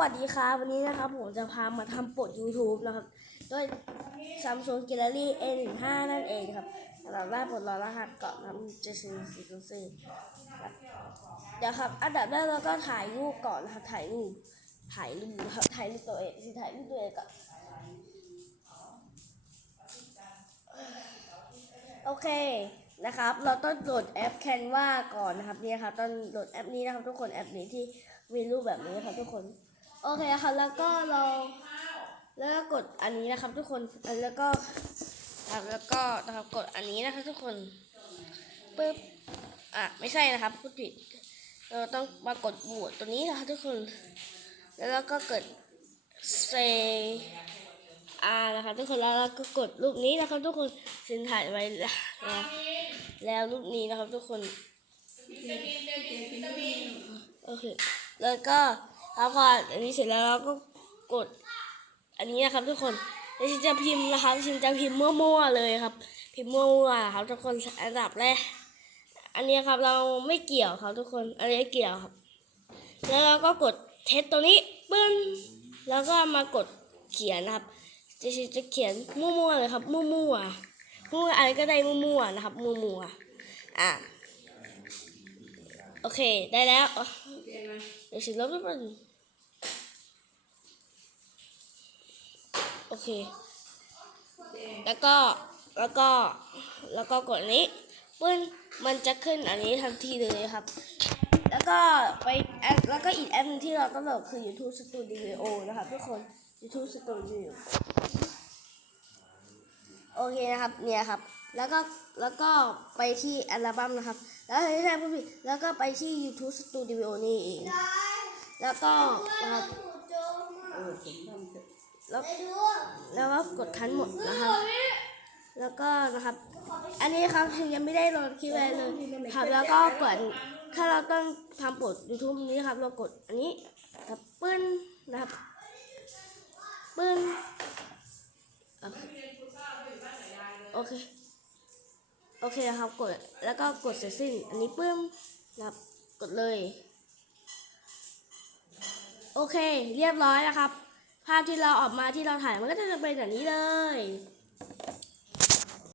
วัสดีครับวันนี้นะครับผมจะพามาทำปลด YouTube นะครับด้วย Samsung Gallery A15 นั่นเองครับสำหรับแรกปลดรอรหัสเกาะทำจะซื้อสี่ศูนย์สี่เดี๋ยวครับ อันดับแรกเราก็ถ่ายรูปก่อนนะครับถ่ายรูปถ่ายรูปครับถ่ายรูปตัวเองสิถ่ายรูปตัวเองก่อนโอเคนะครับ เราต้องโหลดแอป Canva ก่อนนะครับเนี่ยครับต้องโหลดแอปนี้นะครับทุกคนแอปนี้ที่มีรูปแบบนี้ครับทุกคน โอเคครับแล้วก็เราแล้วก็กดอันนี้นะครับ ทุกคนแล้วก็ครับแล้วก็นะครับกดอันนี้นะครับ ทุกคนปึ๊บอะไม่ใช่นะครับพูดผิดเราต้องมากดโหวตตัวนี้นะครับทุกคน แล้วเราก็กด say R นะครับทุกคนแล้วเราก็กดรูปนี้นะครับ ทุกคนสินถ่ายไว้แล้วแล้วรูปนี้นะครับ ทุกคนโอเคแล้วก็ แล้วพออันนี้เสร็จแล้วเราก็กด อันนี้นะครับ ทุกคนแล้วฉันจะพิมพ์นะครับฉันจะพิมพ์มั่วๆเลยครับ พิมพ์มั่วๆครับทุกคนอันดับแรกอันนี้ครับเราไม่เกี่ยวครับทุกคนอันนี้เกี่ยวครับ แล้วเราก็กดเทสตัวนี้ปึ้งแล้วก็มากดเขียนนะครับจะจะเขียนมั่วๆเลยครับ มั่วๆมั่วอะไรก็ได้มั่วๆนะครับ มั่วๆอะ โอเค ได้แล้วอะเดี๋ยวฉันลบไปก่อนโอเค แล้วก็ แล้วก็ แล้วก็กดอันนี้ปึ้งมันจะขึ้นอันนี้ทันทีเลยครับ แล้วก็ไปแอปแล้วก็อีกแอปหนึงที่เราต้องโหลดคือ YouTube Studio นะครับทุกคน YouTube Studio โอเคนะครับ เนี่ยครับ แล้วก็แล้วก็ไปที่อัลบั้มนะครับ แล้วให้ท่านผู้ผิดแล้วก็ไปที่ YouTube Studio นี่เองแล้วก็นะครับแล้วแล้วก็กดทั้งหมดนะครับ แล้วก็นะครับ อันนี้ครับยังไม่ได้ลดคลิปอะไรเลยครับ แล้วก็เปิดถ้าเราต้องทำปลด YouTube นี้ครับ เรากดอันนี้ครับปึ้นนะครับปึ้นโอเค โอเคครับกดแล้วก็กดเสร็จสิ้น อันนี้ปึ้มนะครับกดเลย โอเค เรียบร้อยนะครับ ภาพที่เราออกมาที่เราถ่ายมันก็จะเป็นแบบนี้เลย